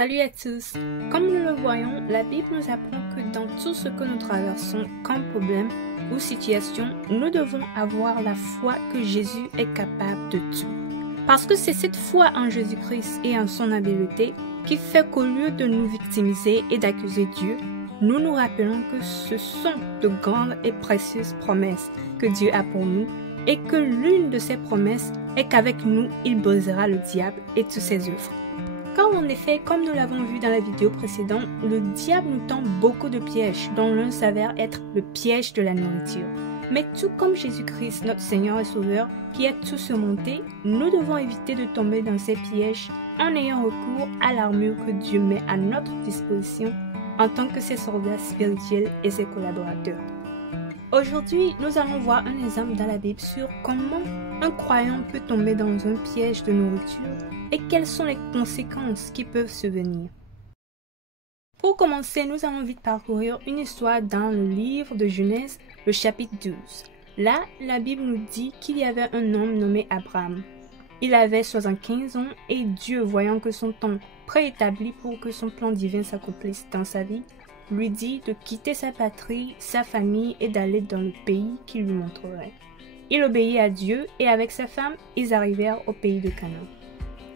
Salut à tous! Comme nous le voyons, la Bible nous apprend que dans tout ce que nous traversons comme problème ou situation, nous devons avoir la foi que Jésus est capable de tout. Parce que c'est cette foi en Jésus-Christ et en son habileté qui fait qu'au lieu de nous victimiser et d'accuser Dieu, nous nous rappelons que ce sont de grandes et précieuses promesses que Dieu a pour nous et que l'une de ces promesses est qu'avec nous, il brisera le diable et toutes ses œuvres. Car en effet, comme nous l'avons vu dans la vidéo précédente, le diable nous tend beaucoup de pièges, dont l'un s'avère être le piège de la nourriture. Mais tout comme Jésus-Christ, notre Seigneur et Sauveur, qui a tout surmonté, nous devons éviter de tomber dans ces pièges en ayant recours à l'armure que Dieu met à notre disposition en tant que ses soldats spirituels et ses collaborateurs. Aujourd'hui, nous allons voir un exemple dans la Bible sur comment un croyant peut tomber dans un piège de nourriture et quelles sont les conséquences qui peuvent survenir. Pour commencer, nous allons vite parcourir une histoire dans le livre de Genèse, le chapitre 12. Là, la Bible nous dit qu'il y avait un homme nommé Abraham. Il avait 75 ans et Dieu, voyant que son temps préétabli pour que son plan divin s'accomplisse dans sa vie, lui dit de quitter sa patrie, sa famille et d'aller dans le pays qu'il lui montrerait. Il obéit à Dieu et avec sa femme, ils arrivèrent au pays de Canaan.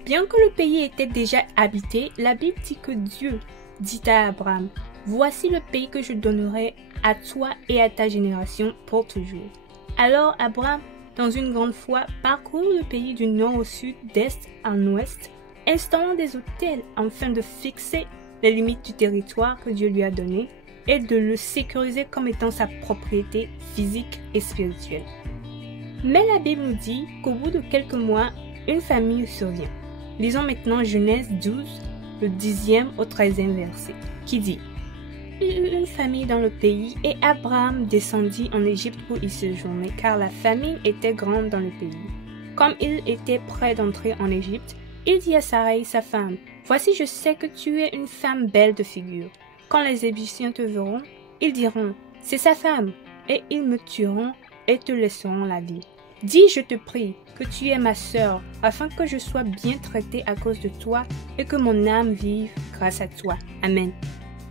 Bien que le pays était déjà habité, la Bible dit que Dieu dit à Abraham, « Voici le pays que je donnerai à toi et à ta génération pour toujours. » Alors Abraham, dans une grande foi, parcourut le pays du nord au sud, d'est en ouest, installant des autels afin de fixer les limites du territoire que Dieu lui a donné et de le sécuriser comme étant sa propriété physique et spirituelle. Mais la Bible nous dit qu'au bout de quelques mois, une famille survient. Lisons maintenant Genèse 12, le 10e au 13e verset, qui dit « Il y eut une famille dans le pays et Abraham descendit en Égypte pour y séjourner, car la famine était grande dans le pays. Comme il était prêt d'entrer en Égypte, il dit à Sarai, sa femme, « Voici, je sais que tu es une femme belle de figure. Quand les Égyptiens te verront, ils diront, c'est sa femme, et ils me tueront et te laisseront la vie. Dis, je te prie, que tu es ma sœur, afin que je sois bien traitée à cause de toi et que mon âme vive grâce à toi. Amen. »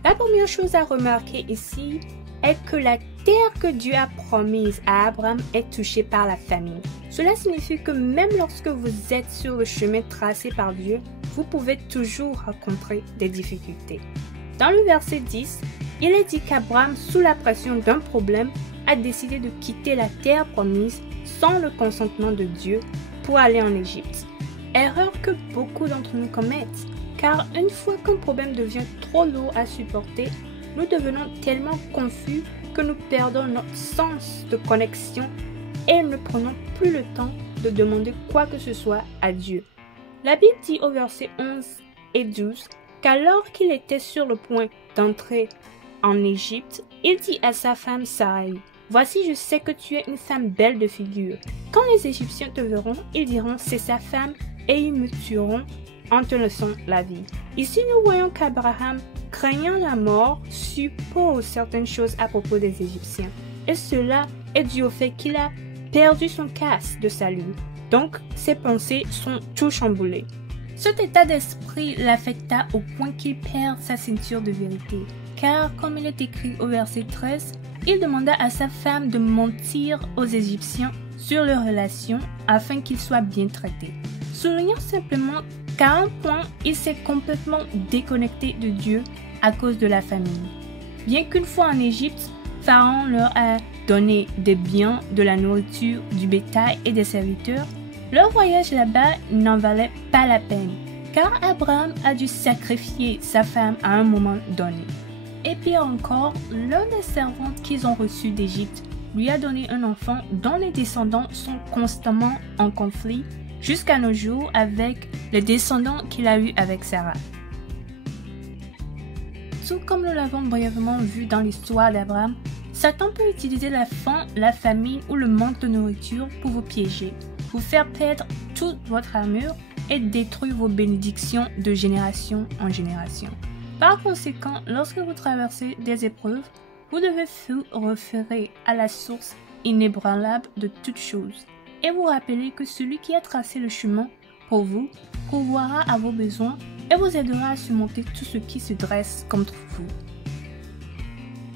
La première chose à remarquer ici est que la terre que Dieu a promise à Abraham est touchée par la famine. Cela signifie que même lorsque vous êtes sur le chemin tracé par Dieu, vous pouvez toujours rencontrer des difficultés. Dans le verset 10, il est dit qu'Abraham, sous la pression d'un problème, a décidé de quitter la terre promise sans le consentement de Dieu pour aller en Égypte. Erreur que beaucoup d'entre nous commettent, car une fois qu'un problème devient trop lourd à supporter, nous devenons tellement confus que nous perdons notre sens de connexion et ne prenons plus le temps de demander quoi que ce soit à Dieu. La Bible dit au verset 11 et 12 qu'alors qu'il était sur le point d'entrer en Égypte, il dit à sa femme Sarai, « Voici, je sais que tu es une femme belle de figure. Quand les Égyptiens te verront, ils diront, c'est sa femme, et ils me tueront en te laissant la vie. » Ici, nous voyons qu'Abraham, craignant la mort, suppose certaines choses à propos des Égyptiens. Et cela est dû au fait qu'il a perdu son casque de salut. Donc, ses pensées sont tout chamboulées. Cet état d'esprit l'affecta au point qu'il perd sa ceinture de vérité. Car, comme il est écrit au verset 13, il demanda à sa femme de mentir aux Égyptiens sur leur relation afin qu'ils soient bien traités. Soulignons simplement qu'à un point, il s'est complètement déconnecté de Dieu à cause de la famine. Bien qu'une fois en Égypte, Pharaon leur a donné des biens, de la nourriture, du bétail et des serviteurs, leur voyage là-bas n'en valait pas la peine, car Abraham a dû sacrifier sa femme à un moment donné. Et pire encore, l'un des servantes qu'ils ont reçues d'Égypte lui a donné un enfant dont les descendants sont constamment en conflit jusqu'à nos jours avec les descendants qu'il a eus avec Sarah. Tout comme nous l'avons brièvement vu dans l'histoire d'Abraham, Satan peut utiliser la faim, la famine ou le manque de nourriture pour vous piéger, vous faire perdre toute votre armure et détruire vos bénédictions de génération en génération. Par conséquent, lorsque vous traversez des épreuves, vous devez vous référer à la source inébranlable de toutes choses et vous rappeler que celui qui a tracé le chemin pour vous pourvoira à vos besoins et vous aidera à surmonter tout ce qui se dresse contre vous.